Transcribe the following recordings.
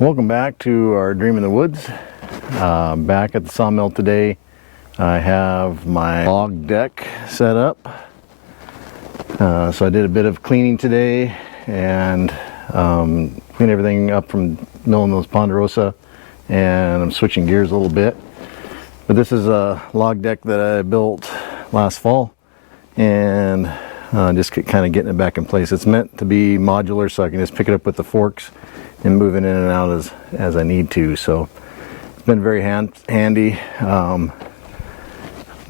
Welcome back to our Dream in the Woods. Back at the sawmill today. I have my log deck set up. So I did a bit of cleaning today and cleaned everything up from milling those ponderosa, and I'm switching gears a little bit. But this is a log deck that I built last fall, and just kind of getting it back in place. It's meant to be modular, so I can just pick it up with the forks and move it in and out as I need to. So it's been very handy.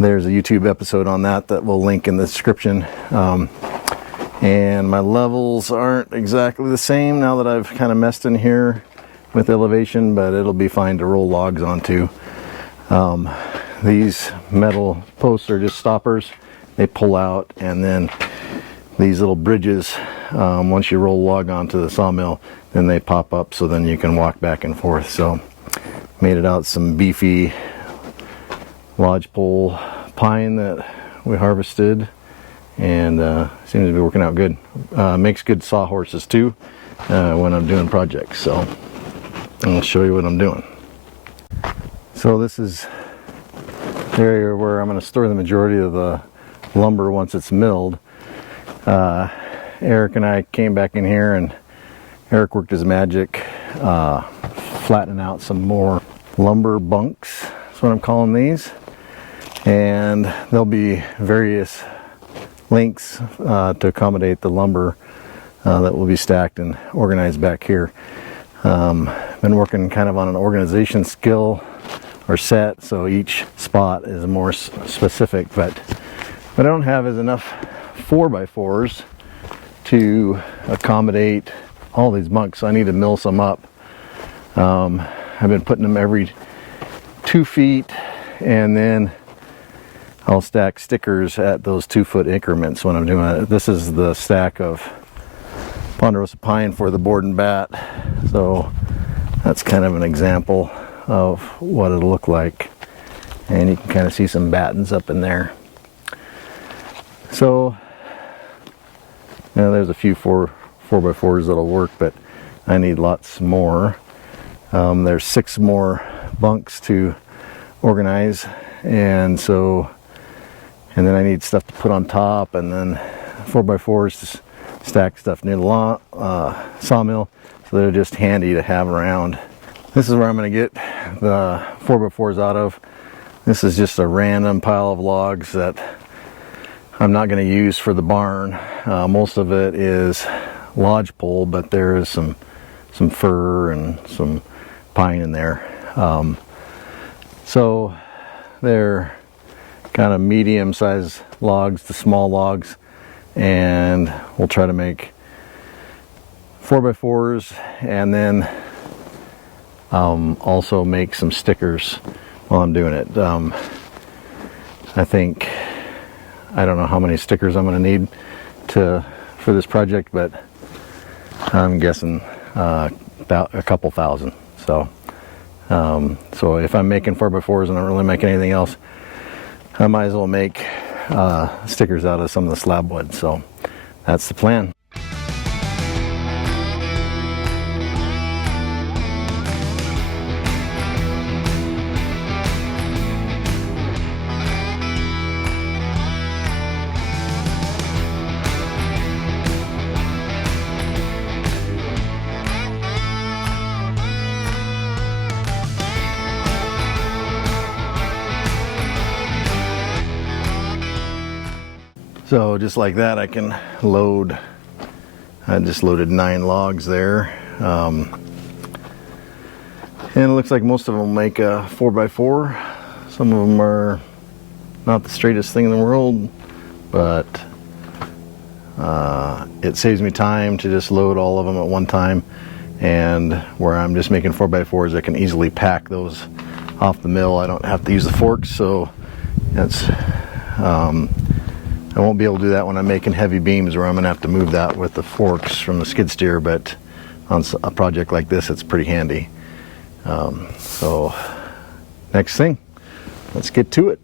There's a YouTube episode on that we'll link in the description. And my levels aren't exactly the same now that I've kind of messed in here with elevation, but it'll be fine to roll logs onto. These metal posts are just stoppers. They pull out, and then these little bridges, once you roll a log onto the sawmill, then they pop up, so then you can walk back and forth. So made it out some beefy lodgepole pine that we harvested, and seems to be working out good. Makes good sawhorses too when I'm doing projects. So I'll show you what I'm doing. So this is the area where I'm going to store the majority of the lumber once it's milled. Eric and I came back in here, and Eric worked his magic flattening out some more lumber bunks. That's what I'm calling these. And there'll be various lengths to accommodate the lumber that will be stacked and organized back here. Been working kind of on an organization skill or set, so each spot is more specific, but what I don't have is enough 4x4s to accommodate all these bunks, so I need to mill some up. I've been putting them every 2 feet, and then I'll stack stickers at those 2-foot increments when I'm doing it. This is the stack of ponderosa pine for the board and bat, so that's kind of an example of what it'll look like, and you can kind of see some battens up in there. So there's a few 4x4s that'll work, but I need lots more. There's 6 more bunks to organize, and then I need stuff to put on top, and then 4x4s to stack stuff near the sawmill, so they're just handy to have around. This is where I'm going to get the 4x4s out of. This is just a random pile of logs that I'm not going to use for the barn. Most of it is lodgepole, but there is some fir and some pine in there. So they're kind of medium-sized logs to small logs, and we'll try to make 4x4s, and then also make some stickers while I'm doing it. I don't know how many stickers I'm going to need for this project, but I'm guessing about a couple thousand. So if I'm making 4x4s and I don't really make anything else, I might as well make stickers out of some of the slab wood. So that's the plan. So just like that, I can load. I just loaded 9 logs there, and it looks like most of them make a 4x4. Some of them are not the straightest thing in the world, but it saves me time to just load all of them at one time, and where I'm just making 4x4s, I can easily pack those off the mill. I don't have to use the forks, so that's I won't be able to do that when I'm making heavy beams, where I'm going to have to move that with the forks from the skid steer, but on a project like this, it's pretty handy. So next thing, let's get to it.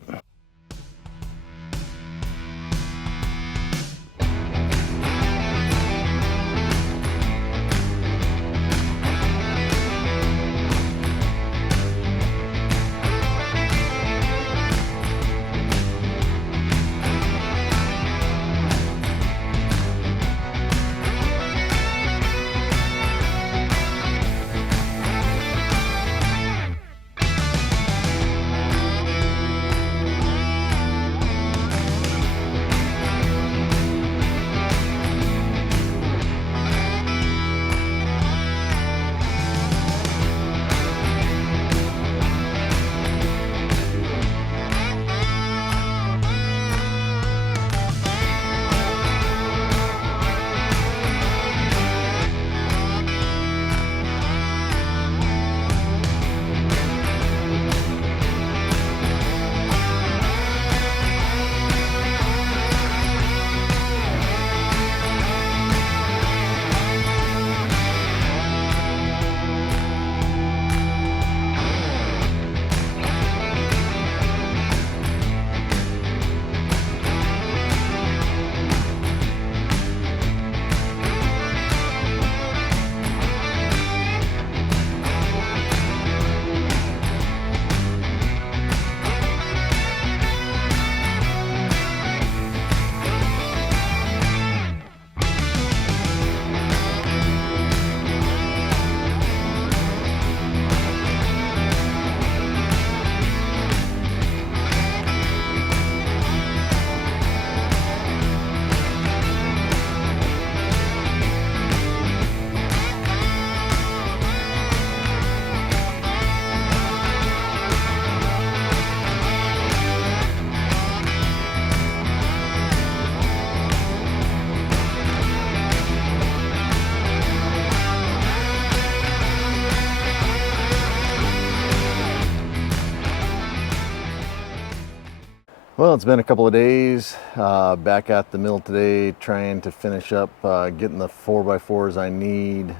Well, it's been a couple of days back at the mill today trying to finish up getting the 4x4s I need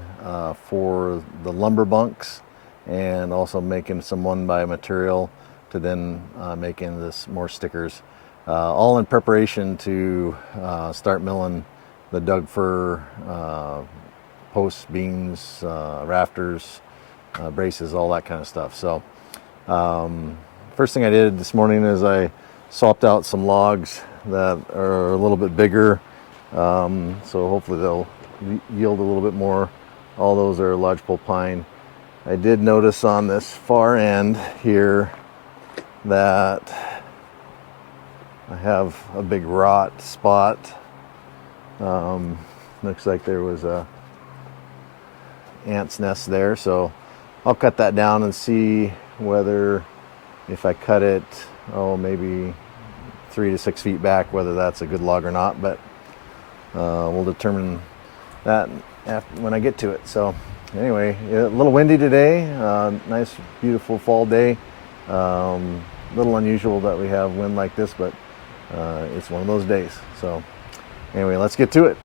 for the lumber bunks, and also making some 1x material to then make into this more stickers, all in preparation to start milling the Doug fir posts, beams, rafters, braces, all that kind of stuff. So first thing I did this morning is I swapped out some logs that are a little bit bigger, so hopefully they'll yield a little bit more. All those are lodgepole pine. I did notice on this far end here that I have a big rot spot. Looks like there was a ant's nest there, so I'll cut that down and see whether, if I cut it, maybe 3 to 6 feet back, whether that's a good log or not, but we'll determine that when I get to it. So anyway, a little windy today, nice beautiful fall day. Little unusual that we have wind like this, but it's one of those days. So anyway, let's get to it.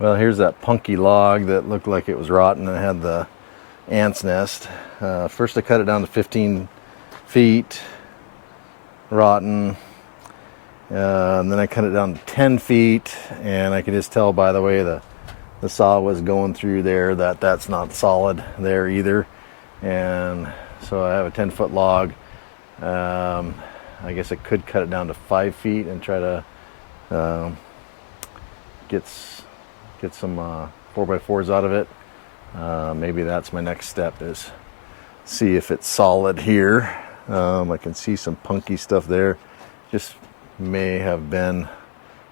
Well, here's that punky log that looked like it was rotten and it had the ant's nest. First I cut it down to 15 feet, rotten, and then I cut it down to 10 feet, and I could just tell by the way the saw was going through there that that's not solid there either. And so I have a 10-foot log. I guess I could cut it down to 5 feet and try to get some 4x4s out of it. Maybe that's my next step, is see if it's solid here. I can see some punky stuff there. Just may have been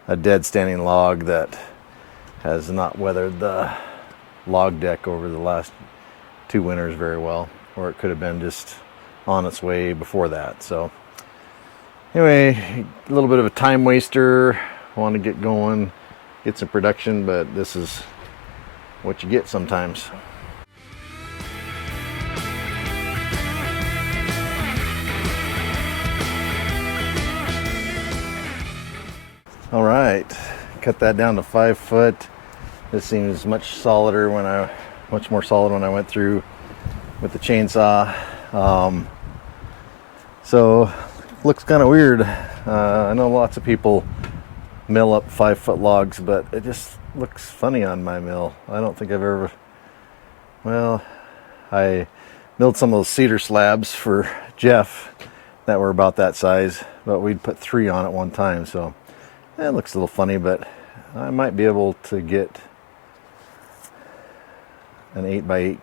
a dead standing log that has not weathered the log deck over the last 2 winters very well, or it could have been just on its way before that. So anyway, a little bit of a time waster. I want to get going, get some production, but this is what you get sometimes. All right, cut that down to 5 foot. This seems much solider much more solid when I went through with the chainsaw. So looks kind of weird. I know lots of people mill up 5-foot logs, but it just looks funny on my mill. I don't think I've ever, well, I milled some of those cedar slabs for Jeff that were about that size, but we'd put 3 on at one time, so it looks a little funny, but I might be able to get an 8x8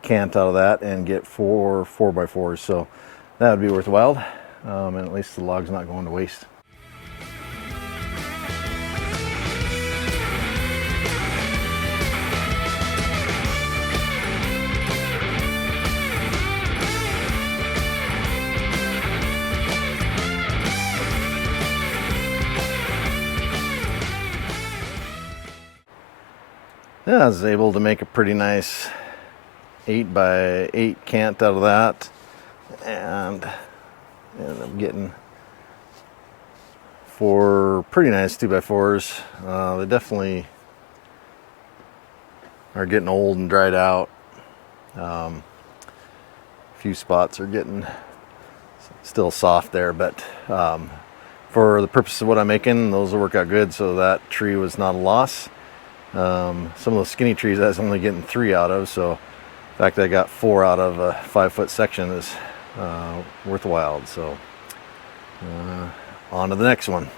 cant out of that and get 4 4x4s, so that would be worthwhile, and at least the log's not going to waste. Yeah, I was able to make a pretty nice 8x8 cant out of that, and I'm getting 4 pretty nice 2x4s. They definitely are getting old and dried out. A few spots are getting still soft there, but for the purpose of what I'm making, those will work out good. So that tree was not a loss. Some of those skinny trees I was only getting 3 out of, so the fact that I got 4 out of a 5-foot section is worthwhile. So on to the next one.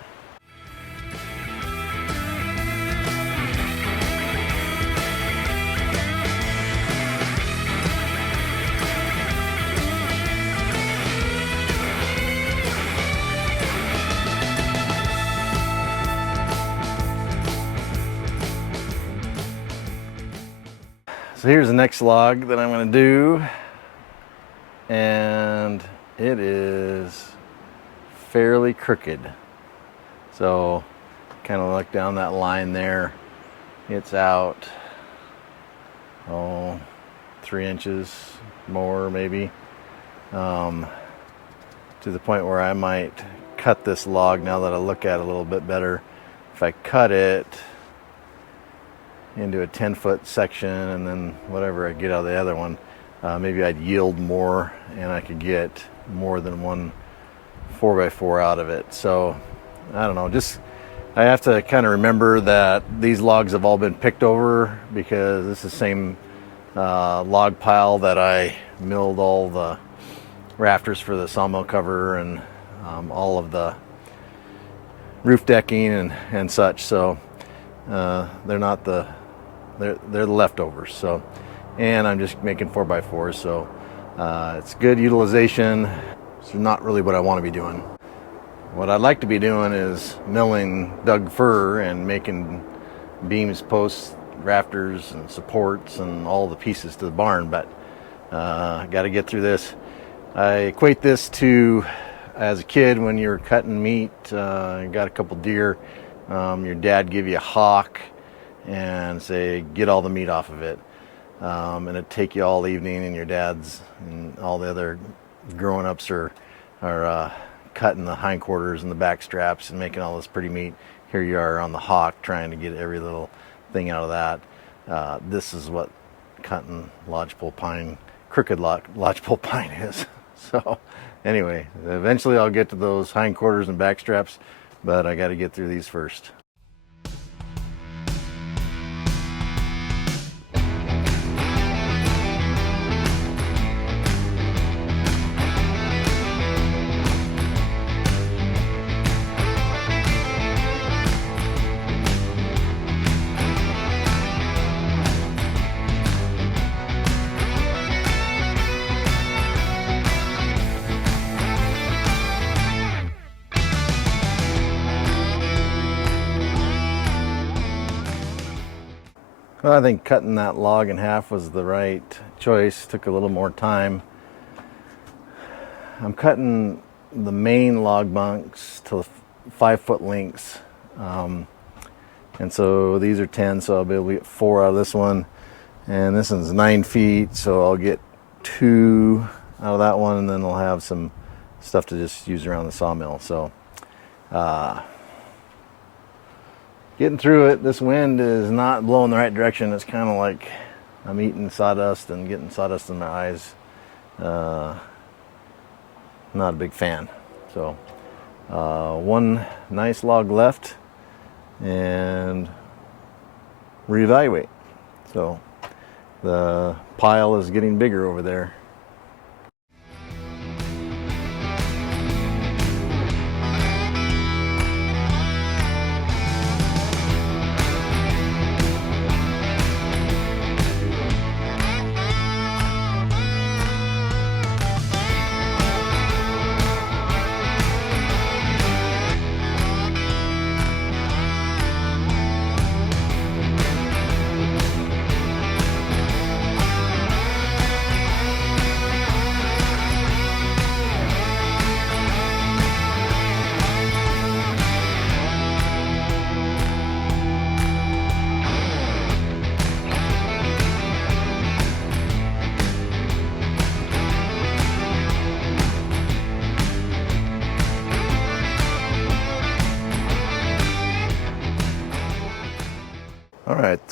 So here's the next log that I'm going to do, and it is fairly crooked. So kind of look down that line there. It's out, 3 inches more maybe, to the point where I might cut this log now that I look at it a little bit better. If I cut it into a 10-foot section and then whatever I get out of the other one, maybe I'd yield more and I could get more than one 4x4 out of it. So I don't know, just I have to kind of remember that these logs have all been picked over, because this is the same log pile that I milled all the rafters for the sawmill cover and all of the roof decking and such. So they're not the they're the leftovers. So, and I'm just making 4x4s, so it's good utilization. It's not really what I want to be doing. What I'd like to be doing is milling Doug fir and making beams, posts, rafters, and supports, and all the pieces to the barn. But I got to get through this. I equate this to, as a kid, when you're cutting meat, you got a couple deer, your dad give you a hawk and say, get all the meat off of it. And it'd take you all evening, and your dad's and all the other grown-ups are cutting the hindquarters and the back straps and making all this pretty meat. Here you are on the hawk trying to get every little thing out of that. This is what cutting lodgepole pine, crooked lodgepole pine is. So anyway, eventually I'll get to those hindquarters and back straps, but I got to get through these first. Well, I think cutting that log in half was the right choice. Took a little more time. I'm cutting the main log bunks to 5-foot lengths. And so these are 10, so I'll be able to get 4 out of this one. And this one's 9 feet, so I'll get 2 out of that one, and then I'll have some stuff to just use around the sawmill. So getting through it. This wind is not blowing the right direction. It's kind of like I'm eating sawdust and getting sawdust in my eyes. Not a big fan. So one nice log left and reevaluate. So the pile is getting bigger over there.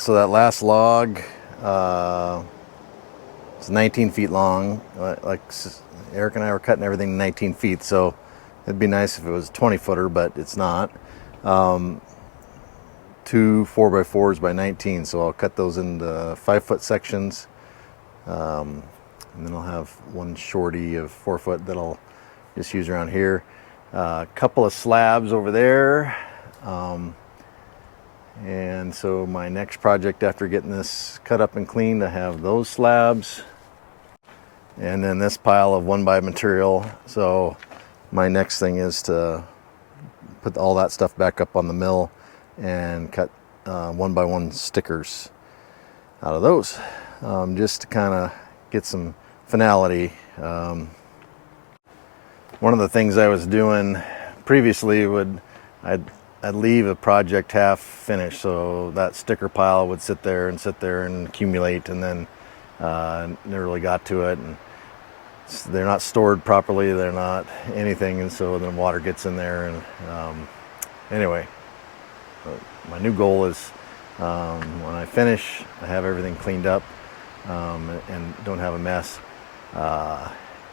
so that last log, it's 19 feet long. Like Eric and I were cutting everything 19 feet, so it'd be nice if it was a 20-footer, but it's not. 2 4x4s by 19, so I'll cut those into 5-foot sections, and then I'll have one shorty of 4-foot that I'll just use around here. A couple of slabs over there, and so my next project after getting this cut up and cleaned, I have those slabs, and then this pile of 1x material. So my next thing is to put all that stuff back up on the mill and cut 1x1 stickers out of those, just to kind of get some finality. One of the things I was doing previously I'd leave a project half finished, so that sticker pile would sit there and accumulate, and then never really got to it, and they're not stored properly, they're not anything, and so then water gets in there. And anyway, my new goal is when I finish, I have everything cleaned up, and don't have a mess,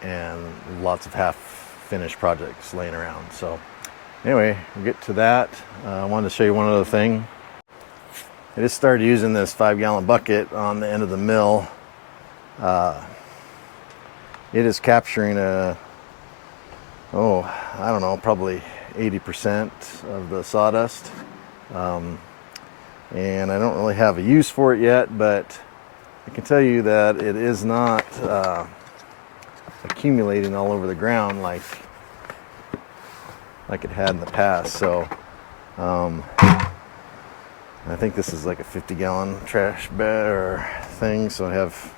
and lots of half finished projects laying around. So anyway, we'll get to that. I wanted to show you one other thing. I just started using this 5-gallon bucket on the end of the mill. It is capturing I don't know, probably 80% of the sawdust. And I don't really have a use for it yet, but I can tell you that it is not accumulating all over the ground like it had in the past. So I think this is like a 50-gallon trash bag or thing, so I have,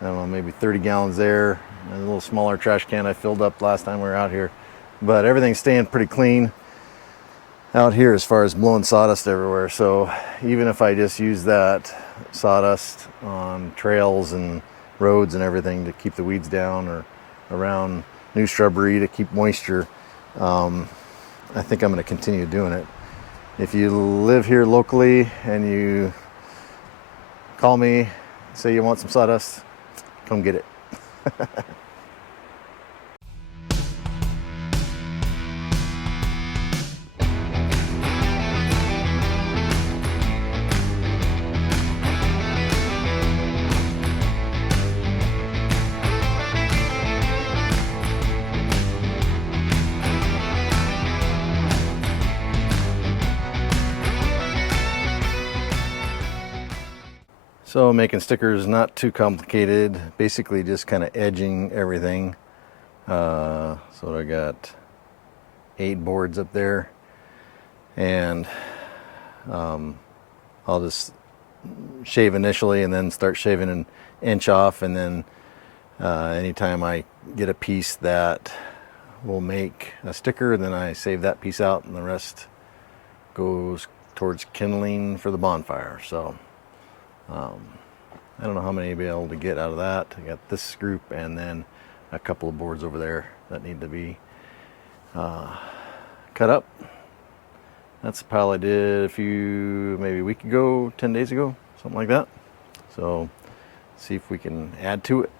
I don't know, maybe 30 gallons there, and a little smaller trash can I filled up last time we were out here. But everything's staying pretty clean out here as far as blowing sawdust everywhere. So even if I just use that sawdust on trails and roads and everything to keep the weeds down, or around new shrubbery to keep moisture, I think I'm going to continue doing it. If you live here locally and you call me, say you want some sawdust, come get it. So making stickers, not too complicated, basically just kind of edging everything. So I got 8 boards up there, and I'll just shave initially and then start shaving an inch off, and then anytime I get a piece that will make a sticker, then I save that piece out, and the rest goes towards kindling for the bonfire. So I don't know how many I'll be able to get out of that. I got this group and then a couple of boards over there that need to be cut up. That's the pile I did maybe a week ago, 10 days ago, something like that. So see if we can add to it.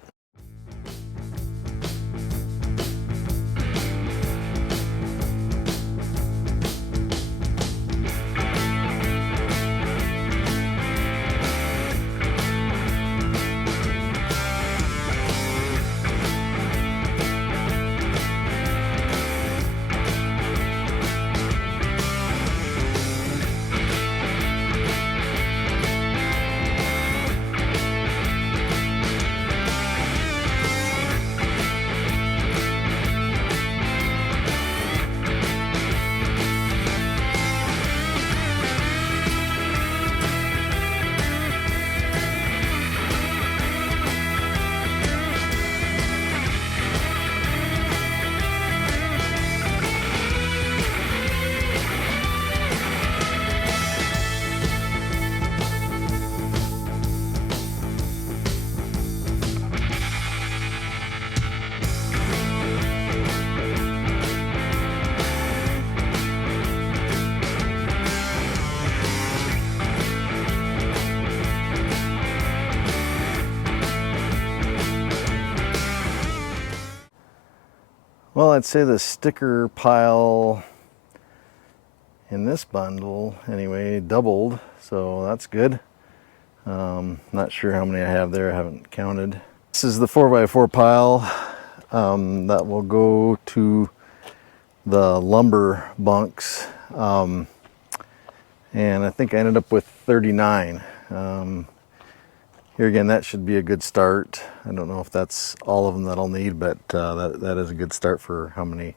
Well, I'd say the sticker pile in this bundle anyway doubled, so that's good. Not sure how many I have there, I haven't counted. This is the 4x4 pile that will go to the lumber bunks, and I think I ended up with 39. Here again, that should be a good start. I don't know if that's all of them that I'll need, but that is a good start for how many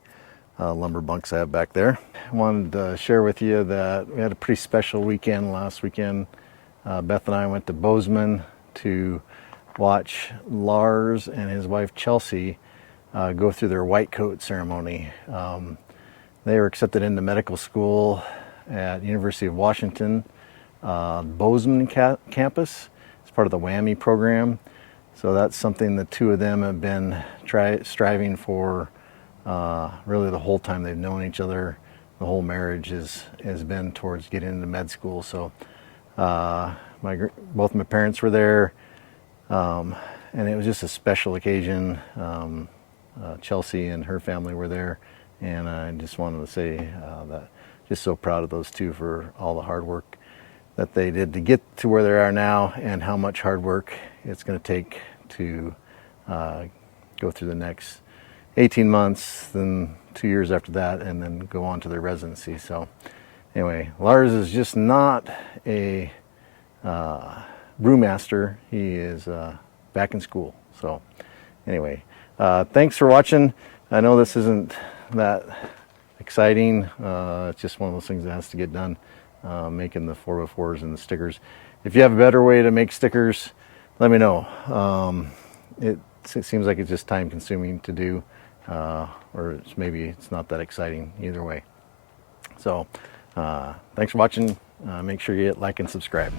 lumber bunks I have back there. I wanted to share with you that we had a pretty special weekend last weekend. Beth and I went to Bozeman to watch Lars and his wife Chelsea go through their white coat ceremony. They were accepted into medical school at University of Washington, Bozeman campus. It's part of the WAMI program. So that's something the two of them have been striving for really the whole time they've known each other. The whole marriage has been towards getting into med school. So both my parents were there, and it was just a special occasion. Chelsea and her family were there, and I just wanted to say that just so proud of those two for all the hard work that they did to get to where they are now, and how much hard work it's going to take to go through the next 18 months, then 2 years after that, and then go on to their residency. So anyway, Lars is just not a brewmaster. He is back in school. So anyway, thanks for watching. I know this isn't that exciting. It's just one of those things that has to get done, making the 4x4s and the stickers. If you have a better way to make stickers, let me know. It seems like it's just time consuming to do, or maybe it's not that exciting either way. So thanks for watching. Make sure you hit like and subscribe.